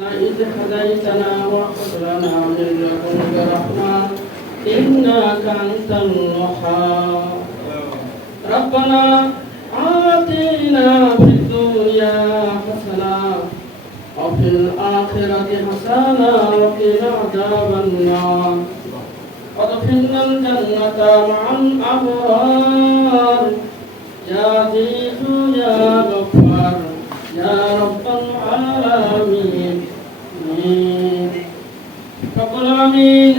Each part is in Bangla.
إذ هديتنا وهب لنا من لدنك رحمة إنك أنت الوهاب ربنا آتنا في الدنيا حسنة وفي الآخرة حسنة وقنا عذاب النار وادخلنا الجنة مع الأبرار সকল আমিন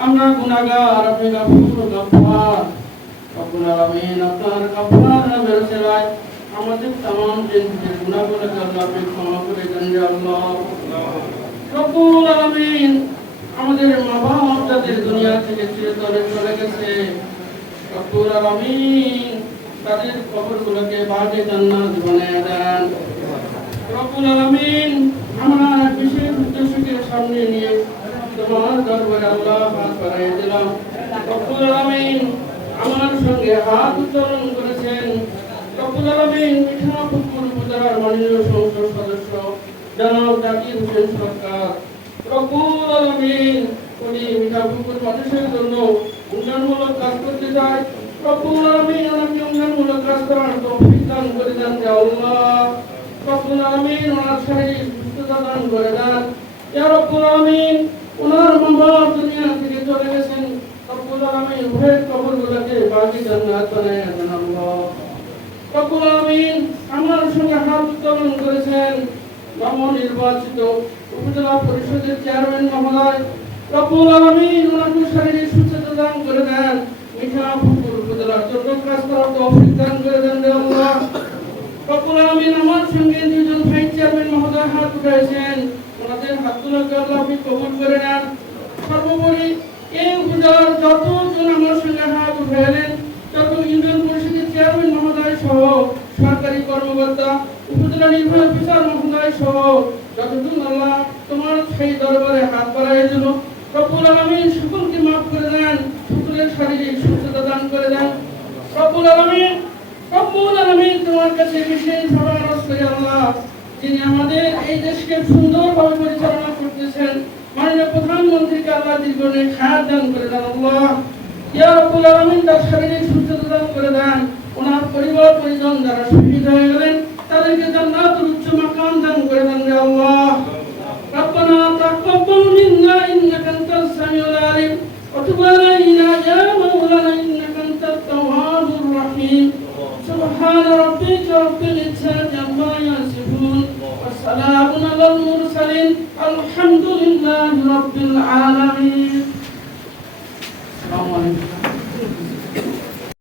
আমরা গুনাহগার আপনি গফুর গফার সকল আমিন আপনার গফার নামের সেবায় আমাদের तमाम জিন্দেগির গুনাহগুলোকে আল্লাহ আপনি ক্ষমা করে দেন যে আল্লাহ রব্বুল আলামিন আমাদের মা বাপ যাদের দুনিয়া থেকে চিরতরে চলে গেছে রব্বুল আলামিন তাদের কবরগুলোকে বাগে জান্নাত বানিয়ে দেন রব্বুল আলামিন আমরা বিশেষ উদ্দেশ্যকে সামনে নিয়ে তোমার দরবারে আল্লাহ হাত বাড়াই দিলাম রব্বুল আলামিন আমার সঙ্গে হাত উত্তোলন করেছেন রব্বুল আলামিন মিঠা পুকুর উপজেলার মাননীয় সংসদ সদস্য জনাব জাকির হোসেন সরকার রব্বুল আলামিন উনি মিঠা পুকুর মানুষের জন্য উন্নয়নমূলক কাজ করতে চায় রব্বুল আলামিন ওনাকে উন্নয়নমূলক কাজ করার তৌফিক দান করে দেন যে আল্লাহ রব্বুল আলামিন ওনার শারীরিক সুস্থতা দান করে দেন। ইয়া রব্বুল উপজেলা পরিষদের চেয়ারম্যান মহোদয়। রব্বুল আলামিন ওনাকে শারীরিক সুস্থতা করে দেন। মিঠা পুকুর উপজেলার জন্য কাজ করার করে দেন আল্লাহ। রব্বুল আলামিন আমার সঙ্গে দুইজন চেয়ারম্যান হাত উঠাইছেন, ওনাদের হাতগুলোকে আল্লাহ আপনি কবুল করে নেন সর্বোপরি এই উপজেলার যতজন আমার সঙ্গে হাত উঠাইলেন যত ইউনিয়ন পরিষদের চেয়ারম্যান মহোদয় সহ সরকারি কর্মকর্তা, উপজেলা নির্বাহী অফিসার মহোদয় সহ যতজন আল্লাহ তোমার সেই দরবারে হাত বাড়াই দিল রব্বুল আলামিন সকলকে মাফ করে দেন, সকলের শারীরিক সুস্থতা দান করে দেন। রব্বুল আলামিন রব্বুল আলামিন তোমার কাছে বিশেষ ভাবে যিনি আমাদের এই দেশকে সুন্দরভাবে পরিচালনা করতেছেন মাননীয় প্রধানমন্ত্রীকে আল্লাহ দীর্ঘনে খায়াত দান করে দেন আল্লাহ ইয়া রব্বুল আলামিন তার শারীরিক সুস্থতা দান করে দেন ওনার পরিবার পরিজন যারা শহীদ হয়ে গেলেন তাদেরকে জান্নাতুল উচ্চ মাকাম দান করে দেন রে আল্লাহ ربنا تقبل منا انك انت السميع العليم وتب علينا على المرسلين الحمد لله رب العالمين.